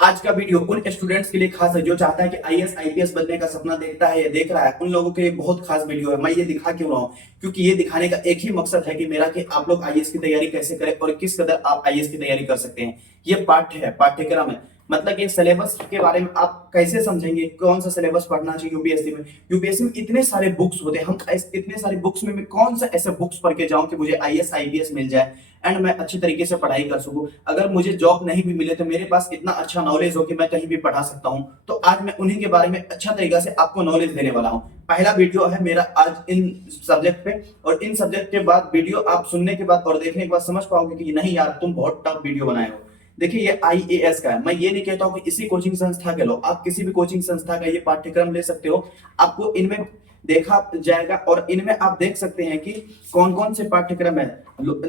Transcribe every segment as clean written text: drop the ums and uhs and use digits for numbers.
आज का वीडियो उन स्टूडेंट्स के लिए खास है जो चाहता है कि आईएएस आईपीएस बनने का सपना देखता है या देख रहा है। उन लोगों के लिए बहुत खास वीडियो है। मैं ये दिखा क्यों रहा हूँ? क्योंकि ये दिखाने का एक ही मकसद है कि मेरा कि आप लोग आईएएस की तैयारी कैसे करें और किस कदर आप आईएएस की तैयारी कर सकते हैं। ये पाठ्य है, पाठ्यक्रम है। मतलब ये सिलेबस के बारे में आप कैसे समझेंगे, कौन सा सिलेबस पढ़ना चाहिए यूपीएससी में। यूपीएससी में इतने सारे बुक्स होते हैं, हम इतने सारे बुक्स में मैं कौन सा ऐसे बुक्स पढ़ के जाऊं कि मुझे आईएएस आईपीएस मिल जाए एंड मैं अच्छी तरीके से पढ़ाई कर सकूं। अगर मुझे जॉब नहीं भी मिले तो मेरे पास इतना अच्छा नॉलेज हो कि मैं कहीं भी पढ़ा सकता हूं। तो आज मैं उन्हीं के बारे में अच्छा तरीका से आपको नॉलेज देने वाला हूं। पहला वीडियो है मेरा आज इन सब्जेक्ट पे, और इन सब्जेक्ट के बाद वीडियो आप सुनने के बाद और देखने के बाद समझ पाओगे कि नहीं यार तुम बहुत टफ वीडियो बनाए हो। देखिए ये आईएएस का है। मैं ये नहीं कहता हूं कि इसी कोचिंग संस्था के लो, आप किसी भी कोचिंग संस्था का ये पाठ्यक्रम ले सकते हो। आपको इनमें देखा जाएगा और इनमें आप देख सकते हैं कि कौन कौन से पाठ्यक्रम है।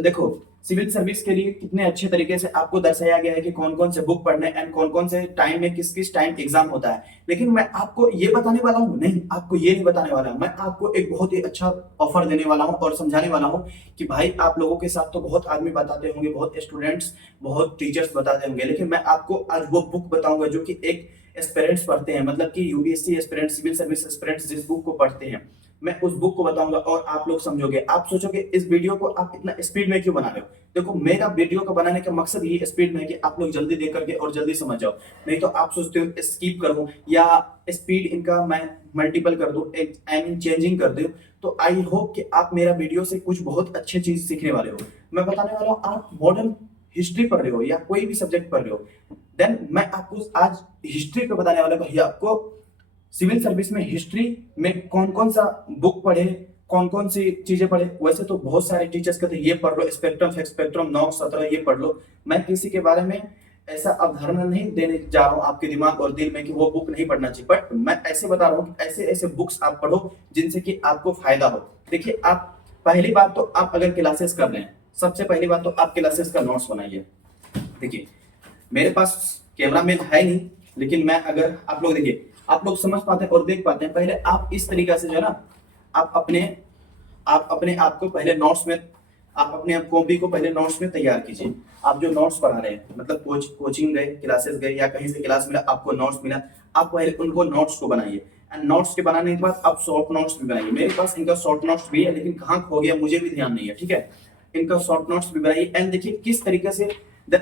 देखो सिविल सर्विस के लिए कितने अच्छे तरीके से आपको दर्शाया गया है कि कौन कौन से बुक पढ़ने एंड कौन कौन से टाइम में किस किस टाइम एग्जाम होता है। लेकिन मैं आपको ये बताने वाला हूँ नहीं, आपको ये नहीं बताने वाला, मैं आपको एक बहुत ही अच्छा ऑफर देने वाला हूँ और समझाने वाला हूँ कि भाई आप लोगों के साथ तो बहुत आदमी बताते होंगे, बहुत स्टूडेंट्स बहुत टीचर्स बताते होंगे, लेकिन मैं आपको आज वो बुक बताऊंगा जो कि एक एस्पिरेंट्स पढ़ते हैं, मतलब कि UPSC aspirants, civil service aspirants जिस बुक को पढ़ते हैं मैं उस बुक को बताऊंगा और आप लोग समझोगे। आप सोचोगे इस वीडियो को आप इतना स्पीड में क्यों बना रहे हो। देखो मेरा वीडियो को बनाने का मकसद ये स्पीड में है कि आप लोग जल्दी देख करके और जल्दी समझ जाओ। नहीं तो आप सोचते हो स्किप करूं या स्पीड इनका मैं मल्टीपल कर दूं, आई मीन चेंजिंग कर दूं। तो आई होप कि आप मेरा वीडियो से कुछ बहुत अच्छी चीज सीखने वाले हो। मैं बताने वाला हूं, आप मॉडर्न हिस्ट्री पढ़ रहे हो या कोई भी सब्जेक्ट पढ़ रहे हो, देन मैं आपको आज हिस्ट्री पे बताने वाला हूं। भैया आपको सिविल सर्विस में हिस्ट्री में कौन कौन सा बुक पढ़े, कौन कौन सी चीजें पढ़े। वैसे तो बहुत सारे टीचर्स कहते हैं ये पढ़ लो, स्पेक्ट्रम स्पेक्ट्रम 9-17 ये पढ़ लो। मैं किसी के बारे में ऐसा अवधारणा नहीं देने जा रहा हूं आपके दिमाग और दिल में कि वो बुक नहीं पढ़ना चाहिए, बट मैं ऐसे बता रहा हूं कि ऐसे ऐसे बुक्स आप पढ़ो जिनसे कि आपको फायदा हो। देखिए आप पहली बात तो आप अगर क्लासेस कर रहे हैं, सबसे पहली बात तो आप क्लासेस का नोट्स बनाइए। देखिए मेरे पास कैमरा मैन है नहीं, लेकिन मैं अगर आप लोग देखिए आप लोग समझ पाते हैं और देख पाते हैं। पहले आप इस तरीका से जो है ना, आप अपने आप को पहले नोट्स में, आप अपने आप कॉपी को पहले नोट्स में तैयार कीजिए। आप जो नोट्स पढ़ा रहे हैं, मतलब कोचिंग गए, क्लासेस गए या कहीं से क्लास मिला, आपको नोट्स मिला, आप पहले उनको नोट्स को बनाइए। एंड नोट्स के बनाने के बाद आप शॉर्ट नोट्स भी बनाइए। मेरे पास इनका शॉर्ट नोट्स भी है, लेकिन कहाँ खो गया मुझे भी ध्यान नहीं है, ठीक है। इनका शॉर्ट नोट्स भी बनाइए एंड देखिए किस तरीके से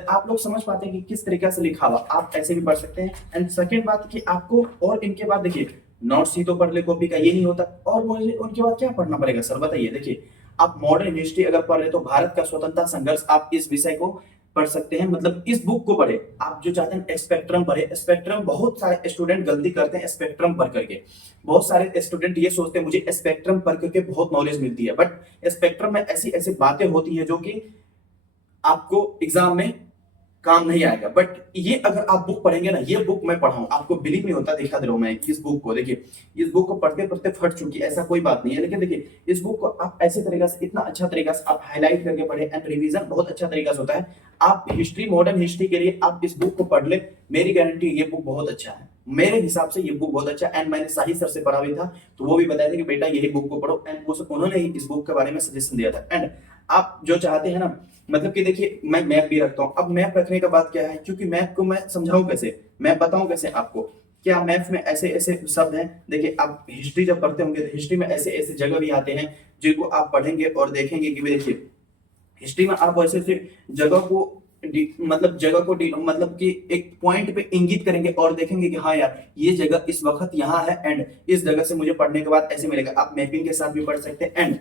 आप लोग समझ पाते हैं कि किस तरीके से लिखा हुआ, आप ऐसे भी पढ़ सकते हैं। एंड सेकंड बात कि आपको और इनके बाद देखिए नोट्स ही तो पढ़ ले कॉपी का, ये नहीं होता। और मुझे उनके बाद क्या पढ़ना पड़ेगा सर बताइए। देखिए आप मॉडर्न हिस्ट्री अगर पढ़ रहे तो भारत का स्वतंत्रता संघर्ष, आप इस विषय को पढ़ सकते हैं, मतलब इस बुक को पढ़े। आप जो चाहते हैं स्पेक्ट्रम पढ़े। स्पेक्ट्रम बहुत सारे स्टूडेंट गलती करते हैं स्पेक्ट्रम पढ़ करके। बहुत सारे स्टूडेंट ये सोचते हैं मुझे स्पेक्ट्रम पढ़ करके बहुत नॉलेज मिलती है, बट स्पेक्ट्रम में ऐसी ऐसी बातें होती हैं जो कि आपको एग्जाम में काम नहीं आएगा। बट ये अगर आप बुक पढ़ेंगे ना, ये बुक मैं पढ़ाऊं आपको बिलीव नहीं होता, दिखा दे रहा हूं मैं इस बुक को। देखिए इस बुक को पढ़ते पढ़ते फट चुकी, ऐसा कोई बात नहीं है। लेकिन देखिए इस बुक को आप ऐसे तरीका से, इतना अच्छा तरीका से आप हाईलाइट करके पढ़े एंड रिवीजन बहुत अच्छा तरीका से होता है। आप हिस्ट्री, मॉडर्न हिस्ट्री के लिए आप इस बुक को पढ़ ले, मेरी गारंटी ये बुक बहुत अच्छा है। मेरे हिसाब से ये बुक बहुत अच्छा। एंड मैंने शाही सर से पढ़ा भी था, तो वो भी बताया था कि बेटा यही बुक को पढ़ो, एंड उन्होंने ही इस बुक के बारे में सजेशन दिया था। एंड आप जो चाहते हैं ना, मतलब कि देखिए मैं मैप भी रखता हूँ। अब मैप रखने का बात क्या है, क्योंकि मैप को मैं समझाऊं कैसे, मैं बताऊं कैसे आपको, क्या मैप में ऐसे ऐसे शब्द हैं। देखिए आप हिस्ट्री जब पढ़ते होंगे तो हिस्ट्री में ऐसे ऐसे जगह भी आते हैं जिनको आप पढ़ेंगे और देखेंगे कि देखिए हिस्ट्री में आप ऐसे ऐसे जगह को मतलब जगह को मतलब कि एक पॉइंट पे इंगित करेंगे और देखेंगे कि हाँ यार ये जगह इस वक्त यहाँ है एंड इस जगह से मुझे पढ़ने के बाद ऐसे मिलेगा। आप मैपिंग के साथ भी पढ़ सकते हैं। एंड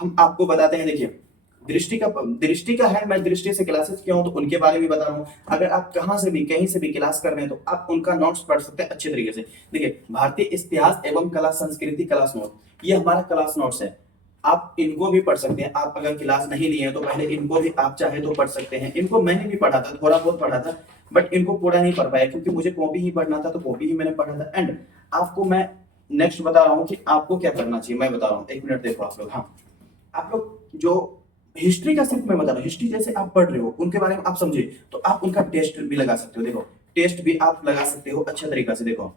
हम आपको बताते हैं, देखिए दृष्टि का है, मैं दृष्टि से क्लासेस किया हूं तो उनके बारे में बता रहा हूं। अगर आप कहां से भी कहीं से भी क्लास कर रहे हैं तो आप उनका नोट्स पढ़ सकते हैं अच्छे तरीके से। देखिए भारतीय इतिहास एवं कला संस्कृति क्लास नोट, ये हमारा क्लास नोट्स है। आप इनको भी पढ़ सकते हैं। आप अगर क्लास नहीं लिए हैं तो पहले इनको भी आप चाहे तो पढ़ सकते हैं। इनको मैंने भी पढ़ा था, थोड़ा बहुत पढ़ा था, बट इनको पूरा नहीं पढ़ पाया क्योंकि मुझे कॉपी ही पढ़ना था, तो कॉपी ही मैंने पढ़ा था। एंड आपको मैं नेक्स्ट बता रहा हूँ कि आपको क्या करना चाहिए। मैं बता रहा हूँ, एक मिनट देखो आप लोग। हाँ आप लोग जो हिस्ट्री का सिर्फ मैं बता रहा हूँ, हिस्ट्री जैसे आप पढ़ रहे हो उनके बारे में आप समझे तो आप उनका टेस्ट भी लगा सकते हो। देखो टेस्ट भी आप लगा सकते हो अच्छे तरीका से। देखो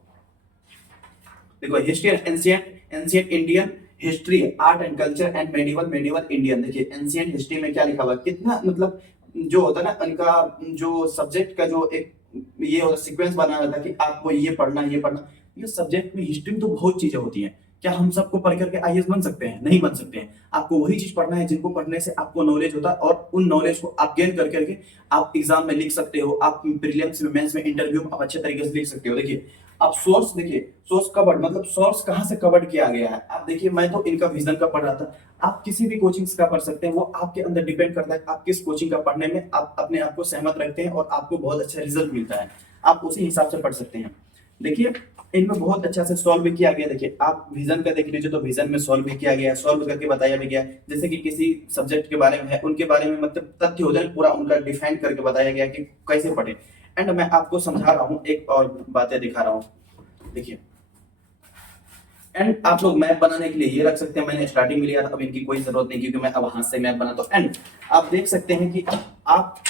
देखो history ancient ancient Indian history, art and culture and medieval medieval Indian. देखिए एंशिएंट हिस्ट्री में क्या लिखा हुआ, कितना मतलब जो होता है ना इनका जो सब्जेक्ट का जो एक ये होता सीक्वेंस बनाना रहता कि आपको ये पढ़ना ये पढ़ना। ये सब्जेक्ट में हिस्ट्री में तो बहुत चीजें होती हैं। क्या हम सबको पढ़ करके आईएएस बन सकते हैं? नहीं बन सकते हैं। आपको वही चीज पढ़ना है जिनको पढ़ने से आपको नॉलेज होता है, और उन नॉलेज को आप गेन कर करके आप एग्जाम में लिख सकते हो, आप प्रीलिम्स में, मेंस में, इंटरव्यू में आप अच्छे तरीके से लिख सकते हो। देखिए आप सोर्स, देखिए सोर्स कवर्ड मतलब सोर्स कहाँ से कवर्ड किया गया है। आप देखिए मैं तो इनका विजन का पढ़ रहा था, आप किसी भी कोचिंग का पढ़ सकते हैं, वो आपके अंदर डिपेंड करता है आप किस कोचिंग का पढ़ने में आप अपने आप को सहमत रखते हैं और आपको बहुत अच्छा रिजल्ट मिलता है, आप उसी हिसाब से पढ़ सकते हैं। देखिए इनमें बहुत अच्छा से सॉल्व भी किया गया। देखिए आप विजन का देख लीजिए तो विजन में सॉल्व भी किया गया है, सॉल्व करके बताया भी गया है। जैसे कि किसी सब्जेक्ट के बारे में है, उनके बारे में मतलब तथ्य होता है पूरा उनका डिफाइन करके बताया गया कि कैसे पढ़े। एंड मैं आपको समझा रहा हूँ, एक और बातें दिखा रहा हूँ। देखिए एंड आप लोग मैप बनाने के लिए ये रख सकते हैं, मैंने स्टार्टिंग में लिया था, अब इनकी कोई जरूरत नहीं क्योंकि मैं अब हाथ से मैप बनाता हूँ। एंड आप देख सकते हैं कि आप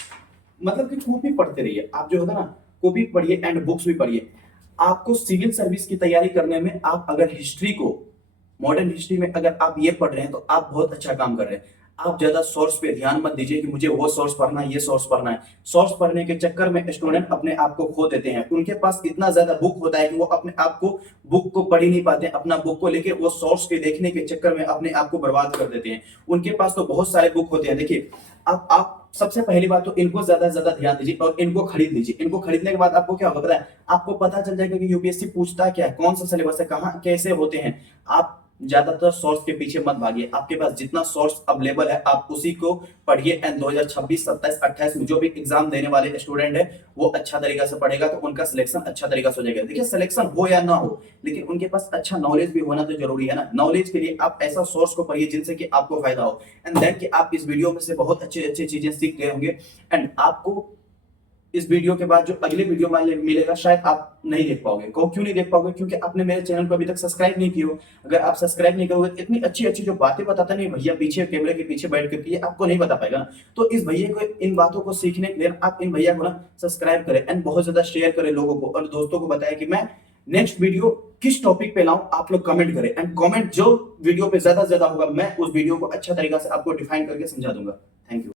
मतलब कि कॉपी पढ़ते रहिए, आप जो होता है ना कॉपी पढ़िए एंड बुक्स भी पढ़िए। आपको सिविल सर्विस की तैयारी करने में आप अगर हिस्ट्री को, मॉडर्न हिस्ट्री में अगर आप ये पढ़ रहे हैं तो आप बहुत अच्छा काम कर रहे हैं। आप ज्यादा सोर्स पे ध्यान मत दीजिए कि मुझे वो सोर्स पढ़ना है, ये सोर्स पढ़ना है। सोर्स पढ़ने के चक्कर में स्टूडेंट अपने आप को खो देते हैं। उनके पास इतना ज्यादा बुक होता है कि वो अपने आप को बुक को पढ़ ही नहीं पाते, अपना बुक को लेके वो सोर्स के देखने के चक्कर में अपने आप को बर्बाद कर देते हैं। उनके पास तो बहुत सारे बुक होते हैं। देखिए आप सबसे पहली बात तो इनको ज्यादा से ज्यादा ध्यान दीजिए और इनको खरीद लीजिए। इनको खरीदने के बाद आपको क्या होगा पता है, आपको पता चल जाएगा कि यूपीएससी पूछता क्या है, कौन सा सिलेबस है, कहाँ कैसे होते हैं। आप ज्यादातर सोर्स के पीछे मत भागिए, आपके पास जितना सोर्स अवेलेबल है आप उसी को पढ़िए। एंड 2026, 27, 28 में जो भी एग्जाम देने वाले स्टूडेंट है वो अच्छा तरीका से पढ़ेगा तो उनका सिलेक्शन अच्छा तरीका से हो जाएगा। देखिए सिलेक्शन हो या ना हो, लेकिन उनके पास अच्छा नॉलेज भी होना तो जरूरी है ना। नॉलेज के लिए आप ऐसा सोर्स को पढ़िए जिनसे कि आपको फायदा हो। एंड देन कि आप इस वीडियो में से बहुत अच्छे अच्छे चीजें सीख गए होंगे। एंड आपको इस वीडियो के बाद जो अगले वीडियो में मिलेगा शायद आप नहीं देख पाओगे। क्यों नहीं देख पाओगे? क्योंकि आपने मेरे चैनल को अभी तक सब्सक्राइब नहीं किया हो। अगर आप सब्सक्राइब नहीं करोगे इतनी अच्छी अच्छी जो बातें बताता नहीं भैया पीछे कैमरे के पीछे बैठ करके, आपको नहीं बता पाएगा। तो इस भैया को इन बातों को सीखने के लिए आप इन भैया को ना सब्सक्राइब करें एंड बहुत ज्यादा शेयर करें लोगों को, और दोस्तों को बताएं कि मैं नेक्स्ट वीडियो किस टॉपिक पे लाऊं। आप लोग कमेंट करें एंड कमेंट जो वीडियो पे ज्यादा से ज्यादा होगा मैं उस वीडियो को अच्छा तरीका से आपको डिफाइन करके समझा दूंगा। Thank you.